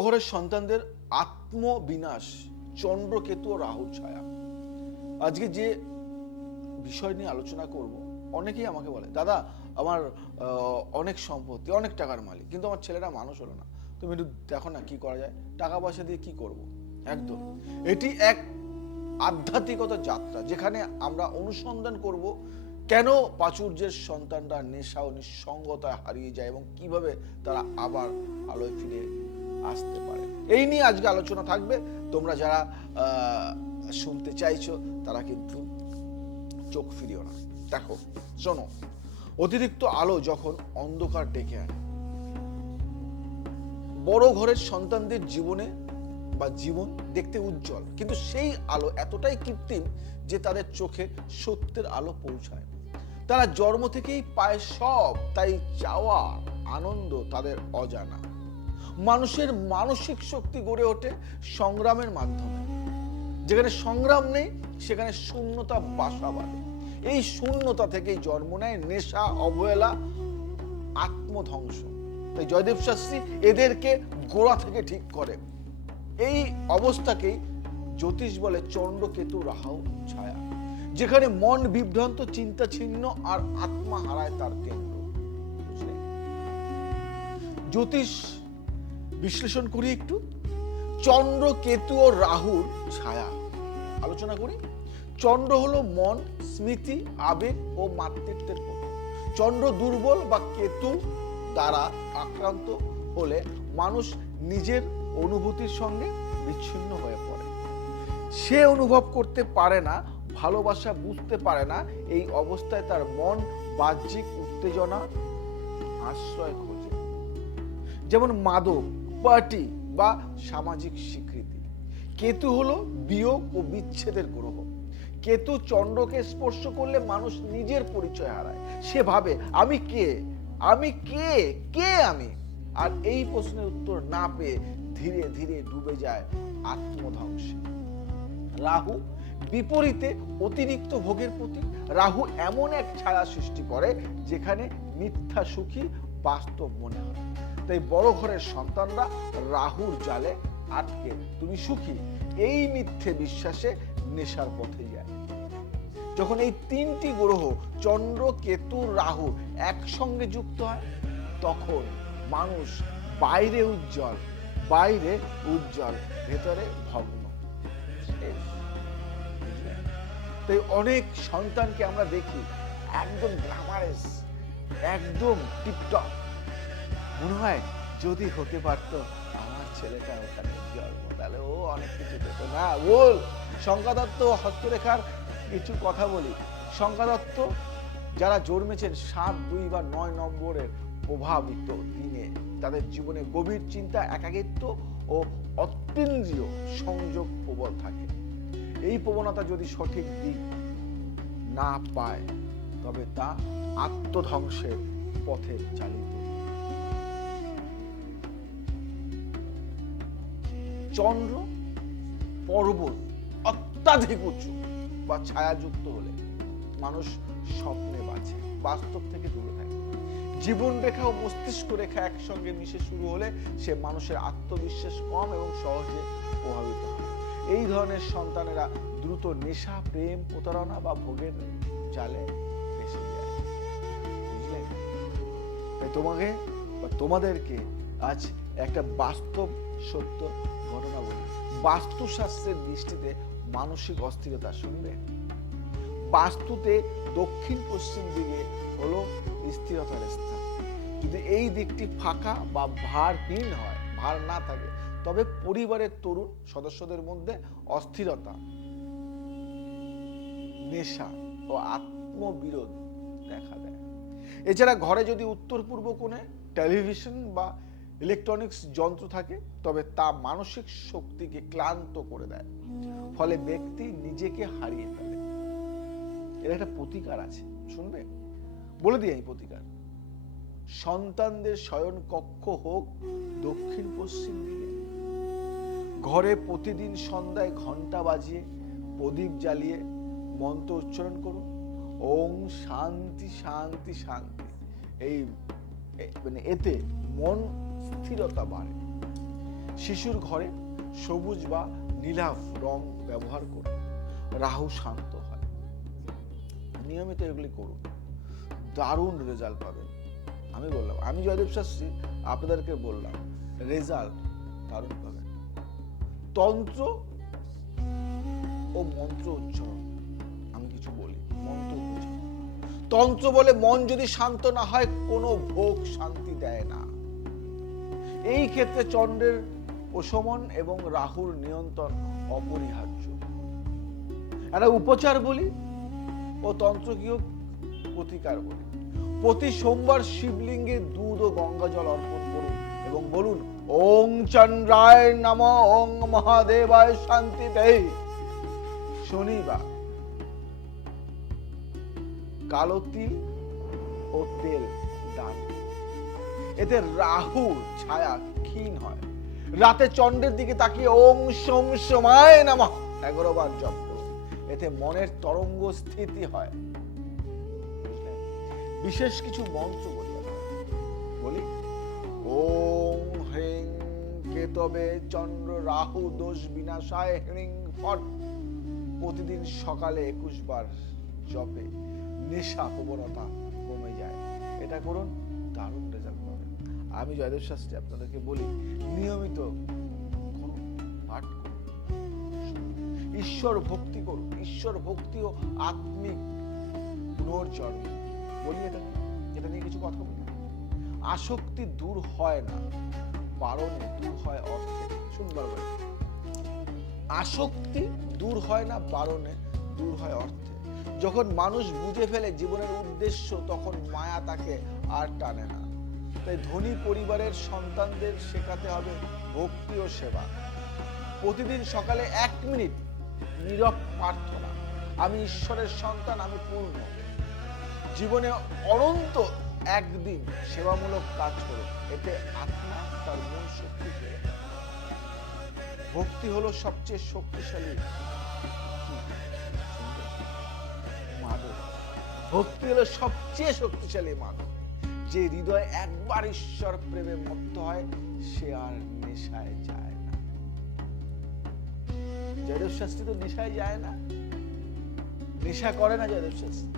ঘরের সন্তানদের আত্মবিনাশ, চন্দ্রকেতু ও রাহুর ছায়া। আজকে যে বিষয় নিয়ে আলোচনা করব, অনেকেই আমাকে বলে, দাদা, আমার অনেক সম্পত্তি, অনেক টাকার মালিক, কিন্তু আমার ছেলেরা মানুষ হলো না। তুমি একটু দেখো না কি করা যায়। টাকা পয়সা দিয়ে কি করব? একদম। এটি এক আধ্যাত্মিকতা যাত্রা, যেখানে আমরা অনুসন্ধান করব কেন প্রাচুর্যের সন্তানরা নেশা ও নিঃসঙ্গতায় হারিয়ে যায় এবং কীভাবে তারা আবার আলোয় ফিরে আসতে পারে। এই নিয়ে আজকে আলোচনা থাকবে। তোমরা যারা শুনতে চাইছো, তারা কিন্তু চোখ ফিরিও না। দেখো, শোনো, অতিরিক্ত আলো যখন অন্ধকার ডেকে আনে, বড় ঘরের সন্তানদের জীবনে বা জীবন দেখতে উজ্জ্বল। কিন্তু সেই আলো এতটাই কৃত্রিম যে তাদের চোখে সত্যের আলো পৌঁছায় তারা জন্ম থেকেই পায় সব, তাই চাওয়া, আনন্দ তাদের অজানা। মানুষের মানসিক শক্তি গড়ে ওঠে সংগ্রামের মাধ্যমে। যেখানে সংগ্রাম নেই, সেখানে শূন্যতা বাসা বাঁধে। এই শূন্যতা থেকেই জন্ম নেয় নেশা, অবহেলা, আত্মধ্বংস। তাই জয়দেব শাস্ত্রী এদেরকে গোড়া থেকে ঠিক করে। এই অবস্থাকেই জ্যোতিষ বলে চন্দ্রকেতু রাহু ছায়া। যেখানে মন বিভ্রান্ত, চিন্তা ছিন্ন আর আত্মা হারায় তার কেন্দ্র। জ্যোতিষ বিশ্লেষণ করি একটু। চন্দ্র, কেতু ও রাহুর ছায়া। আলোচনা করি। চন্দ্র হলো মন, স্মৃতি, আবেগ ও মাতৃত্বের চন্দ্র দুর্বল বা কেতু দ্বারা আক্রান্ত হলে মানুষ নিজের অনুভূতির সঙ্গে বিচ্ছিন্ন হয়ে পড়ে। সে অনুভব করতে পারে না, ভালোবাসা বুঝতে পারে না, এই অবস্থায় তার মন বাহ্যিক উত্তেজনা, আশ্রয় খোঁজে। যেমন মাদক পার্টি বা সামাজিক স্বীকৃতি। কেতু হলো বিয়োগ ও বিচ্ছেদের গ্রহ। কেতু চন্দ্রকে স্পর্শ করলে মানুষ নিজের পরিচয় হারায়। সে ভাবে, আমি কে? আমি কে? কে আমি? আর এই প্রশ্নের উত্তর না পেয়ে ধীরে ধীরে ডুবে যায় আত্মধ্বংসে। রাহু বিপরীতে অতিরিক্ত ভোগের প্রতি রাহু এমন এক ছায়া সৃষ্টি করে যেখানে মিথ্যা সুখী বাস্তব মনে হয়। তাই বড় ঘরের সন্তানরা রাহুর জালে আটকে তুমি সুখী? এই মিথ্যে বিশ্বাসে নেশার পথে যায়। যখন এই তিনটি গ্রহ, চন্দ্র, কেতু, রাহু একসঙ্গে যুক্ত হয়, তখন মানুষ বাইরে উজ্জ্বল বাইরে উজ্জ্বল, ভেতরে ভগ্ন। তাই অনেক সন্তানকে আমরা দেখি, একদম গ্লামারেস একদম টিপটপ মনে হয় যদি হতে পারতো আমার ছেলেটা ওখানে জন্ম তাহলে ও অনেক কিছু পেত। না বল শঙ্কা দত্ত হস্তরেখার কিছু কথা বলি। শঙ্কা দত্ত যারা জন্মেছেন সাত, দুই বা নয় নম্বরের প্রভাবিত দিনে তাদের জীবনে গভীর চিন্তা, একাকিত্ব ও অতীন্দ্রিয় সংযোগ প্রবল থাকে। এই প্রবণতা যদি সঠিক দিক না পায়, তবে তা আত্মধ্বংসের পথে চালিত চন্দ্র পর্বত অত্যাধিক উঁচু বা ছায়াযুক্ত হলে মানুষ স্বপ্নে বাঁচে, বাস্তব থেকে দূরে থাকে। জীবন রেখা ও মস্তিষ্ক রেখা একসঙ্গে মিশে শুরু হলে সে মানুষের আত্মবিশ্বাস কম এবং সহজে প্রভাবিত হয়। এই ধরনের সন্তানেরা দ্রুত নেশা, প্রেম, প্রতারণা বা ভোগের জালে ফেসে যায়। তাই তোমাকে বা তোমাদেরকে আজ একটা বাস্তব সত্য ঘটনা বলি। বাস্তুশাস্ত্রের দৃষ্টিতে মানসিক অস্থিরতা শুনবে বাস্তুতে দক্ষিণ পশ্চিম দিকে হলো স্থিরতার স্থান। যদি এই দিকটি ফাঁকা বা ভারহীন হয়, ভার না থাকে, তবে পরিবারের তরুণ সদস্যদের মধ্যে অস্থিরতা, নেশা ও আত্মবিরোধ দেখা দেয়। এছাড়া ঘরে যদি উত্তর পূর্ব কোণে টেলিভিশন বা ইলেকট্রনিক্স যন্ত্র থাকে, তবে তা মানসিক শক্তিকে ক্লান্ত করে দেয়। ফলে ব্যক্তি নিজেকে হারিয়ে ফেলে। এর একটা প্রতিকার আছে, শুনবে? বলে দিই এই প্রতিকার। সন্তানদের শয়ন কক্ষ হোক, দক্ষিণ, পশ্চিম দিকে। ঘরে প্রতিদিন সন্ধ্যায় ঘণ্টা বাজিয়ে প্রদীপ জ্বালিয়ে মন্ত্র উচ্চারণ করুন। ওং শান্তি শান্তি শান্তি। এই মানে এতে মন স্থিরতা বাড়ে। শিশুর ঘরে সবুজ বা নীলাভ রং ব্যবহার করুন। রাহু শান্ত হয়। নিয়মিত এগুলি করুন। দারুণ রেজাল্ট পাবেন। আমি বললাম, আমি জয়দেব শাস্ত্রী, আপনাদেরকে বললাম, রেজাল্ট দারুণ পাবেন। তন্ত্র ও মন্ত্র উচ্চারণ। আমি কিছু বলি, মন্ত্র উচ্চারণ। তন্ত্র বলে মন যদি শান্ত না হয়, কোনো ভোগ শান্তি দেয় না। এই ক্ষেত্রে চন্দ্রের প্রশমন এবং রাহুর নিয়ন্ত্রণ অপরিহার্য। একটা উপচার বলি ও তন্ত্রকীয় প্রতিকার বলি। প্রতি সোমবার শিবলিঙ্গে দুধ ও গঙ্গা জল অর্পণ করুন এবং বলুন, ওং চন্দ্রায় নম, ওং মহাদেবায় শান্তি দেয় শনিবার, কালো তিল ও তেল দান এতে রাহুর ছায়া ক্ষীণ হয়। রাতে চন্দ্রের দিকে তাকিয়ে ওং সোম সময় নাম। এগারো বার জপ এতে মনের তরঙ্গ স্থিতি হয়। বিশেষ কিছু মন্ত্র বলি বলি ওং হ্রিং কেতবে চন্দ্র রাহু দোষ বিনাশায় হ্রিং ফট। প্রতিদিন সকালে একুশ বার জপে নেশা প্রবণতা কমে যায়। এটা করুন, দারুণ আমি জয়দেব শাস্ত্রী, আপনাদেরকে বলি, নিয়মিত পাঠ করুন। ঈশ্বর ভক্তি করুন। ঈশ্বর ভক্তি ও আত্মিক পুনর্জন্ম বলি এটা? এটা নিয়ে কিছু কথা বলি। আসক্তি দূর হয় না, বারণে দূর হয় অর্থে। সুন্দর বলে আসক্তি দূর হয় না, বারণে দূর হয় অর্থে। যখন মানুষ বুঝে ফেলে জীবনের উদ্দেশ্য, তখন মায়া তাকে আর টানে না। তাই ধনী পরিবারের সন্তানদের শেখাতে হবে ভক্তি ও সেবা। প্রতিদিন সকালে এক মিনিট নীরব প্রার্থনা, আমি ঈশ্বরের সন্তান, আমি পূর্ণ। জীবনে অনন্ত একদিন সেবামূলক কাজ করো এতে আত্মা তার মূল শক্তি ভক্তি হলো সবচেয়ে শক্তিশালী? ভক্তি হলো সবচেয়ে শক্তিশালী মাদক। যে হৃদয় একবার ঈশ্বর প্রেমে মত্ত হয়, সে আর নেশায় যায় না। জয়দেব শাস্ত্রী তো নেশায় যায় না। নেশা করে না জয়দেব শাস্ত্রী।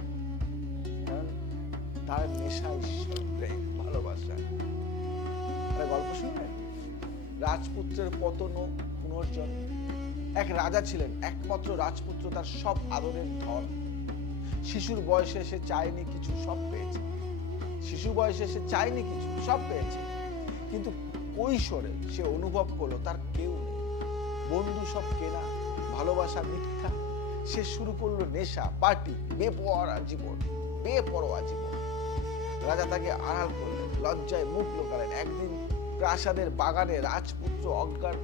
তার নেশা ঈশ্বর প্রেম, ভালোবাসা। গল্প শুনবেন রাজপুত্রের পতন ও পুনর্জন্ম এক রাজা ছিলেন, একমাত্র রাজপুত্র তার সব আদরের ধন। শিশুর বয়সে সে চায়নি কিছু, সব পেয়েছে। শিশু বয়সে সে চায়নি কিছু, সব পেয়েছে। কিন্তু কৈশোরে সে অনুভব করল, তার কেউ নেই। বন্ধু সব কেনা, ভালোবাসা মিথ্যা। সে শুরু করল নেশা, পার্টি, বেপরোয়া জীবন বেপরোয়া জীবন। রাজা তাকে আড়াল করলেন, লজ্জায় মুখ লোকালেন। একদিন প্রাসাদের বাগানে রাজপুত্র অজ্ঞান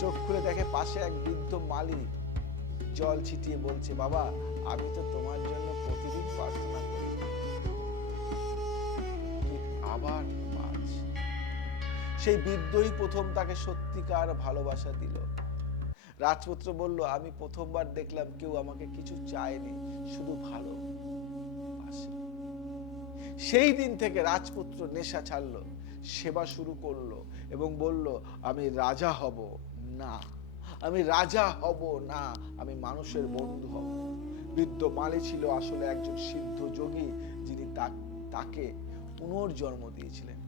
চোখ খুলে দেখে পাশে এক বৃদ্ধ মালি জল ছিটিয়ে বলছে, বাবা, আমি তো তোমার জন্য প্রতিদিন প্রার্থনা আবার বাঁচ সেই বৃদ্ধই প্রথম তাকে সত্যিকার ভালোবাসা দিল। রাজপুত্র বলল, আমি প্রথমবার দেখলাম কেউ আমাকে কিছু চায়নি, শুধু ভালো সেই দিন থেকে রাজপুত্র নেশা ছাড়লো, সেবা শুরু করল এবং বলল, আমি রাজা হব না, আমি রাজা হব না, আমি মানুষের বন্ধু হব। বৃদ্ধ মালি ছিল আসলে একজন সিদ্ধ যোগী, যিনি তাকে পুনর্জন্ম দিয়েছিলেন।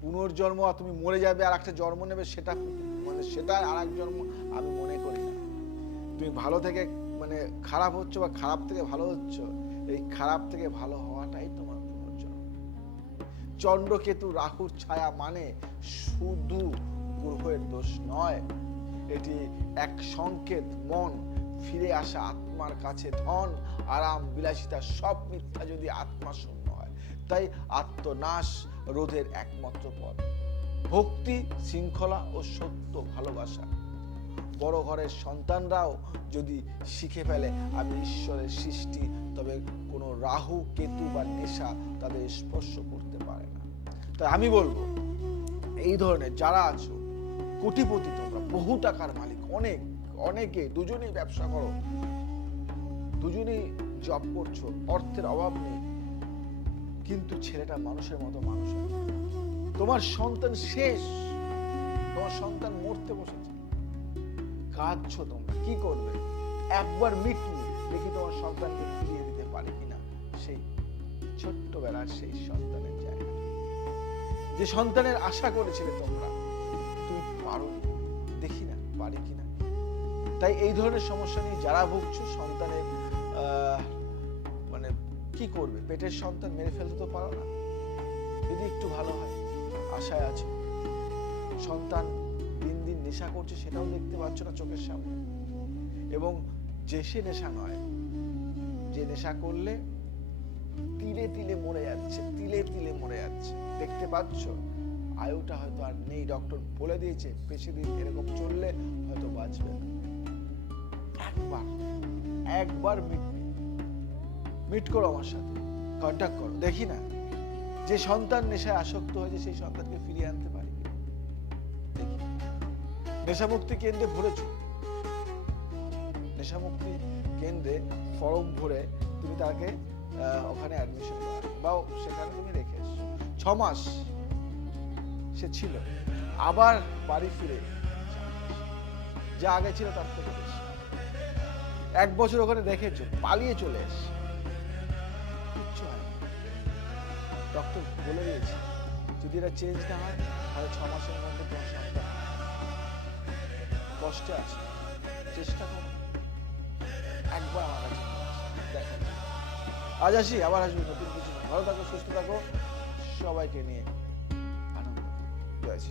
পুনর্জন্ম তুমি মরে যাবে আর একটা জন্ম নেবে সেটা মানে সেটা আর এক জন্ম আমি মনে করি না। তুমি ভালো থেকে মানে খারাপ হচ্ছ বা খারাপ থেকে ভালো হচ্ছ, এই খারাপ থেকে ভালো হওয়াটাই তোমার পুনর্জন্ম। চন্দ্রকেতু রাহুর ছায়া মানে শুধু গ্রহের দোষ নয়, এটি এক সংকেত, মন ফিরে আসা আত্মার কাছে ধন, আরাম, বিলাসিতা, সব মিথ্যা যদি আত্মা তাই আত্মনাশ রোধের একমাত্র পথ। ভক্তি, শৃঙ্খলা ও সত্য ভালোবাসা। বড় ঘরের সন্তানরাও যদি শিখে ফেলে আমি ঈশ্বরের সৃষ্টি, তবে কোনো রাহু, কেতু বা নেশা তাদের স্পর্শ করতে পারে না। তাই আমি বলব, এই ধরনের যারা আছো, কোটিপতি তোমরা, বহু টাকার মালিক, অনেক, অনেকে, দুজনেই ব্যবসা করো, দুজনেই জব করছ, অর্থের অভাব নেই। কিন্তু ছেলেটা মানুষের মতো মানুষ তোমার সন্তান শেষ। তোমার সন্তান মরতে বসেছে। কাঁদছো তোমরা। কি করবে? একবার মিটনি দেখি তোমার সন্তানকে ফিরিয়ে দিতে পারে কিনা সেই ছোট্টবেলার সেই সন্তানের জায়গা। যে সন্তানের আশা করেছিলে তোমরা, তুমি পারো দেখি না, পারে কিনা। তাই এই ধরনের সমস্যা নিয়ে যারা ভুগছো, সন্তানের কি করবে? পেটের সন্তান মেরে ফেলতে তো পারো না। যদি একটু ভালো হয়, আশায় আছো। সন্তান দিন দিন নেশা করছে, সেটাও দেখতে পাচ্ছ না চোখের সামনে। এবং যে সে নেশা নয়, যে নেশা করলে তিলে তিলে মরে যাচ্ছে, তিলে তিলে মরে যাচ্ছে। দেখতে পাচ্ছ? আয়ুটা হয়তো আর নেই ডক্টর বলে দিয়েছে, বেশি দিন এরকম চললে হয়তো বাঁচবে না। একবার একবার মিট মিট করো আমার সাথে। কন্ট্যাক্ট করো। দেখি না। যে সন্তান নেশায় আসক্ত হয়েছে সেই সন্তানকে ফিরিয়ে আনতে পারি নেশামুক্তি কেন্দ্রে ভরেছ? নেশামুক্তি কেন্দ্রে ফর্ম ভরে তুমি তাকে ওখানে অ্যাডমিশন বা সেখানে তুমি রেখে এসছো ছ মাস সে ছিল। আবার বাড়ি ফিরে যা আগে ছিল তার থেকে এক বছর ওখানে রেখেছো, পালিয়ে চলে এস ডক্টর বলে দিয়েছে, যদি এটা চেঞ্জ না হয়, তাহলে ছ মাসের মধ্যে তোমার সন্তান কষ্টে আছে। চেষ্টা করো। একবার আমার কাছে দেখা। আজ আসি, আবার আসব। নতুন কিছু ভালো থাকো, সুস্থ থাকো। সবাইকে নিয়ে আনন্দ জয় শ্রী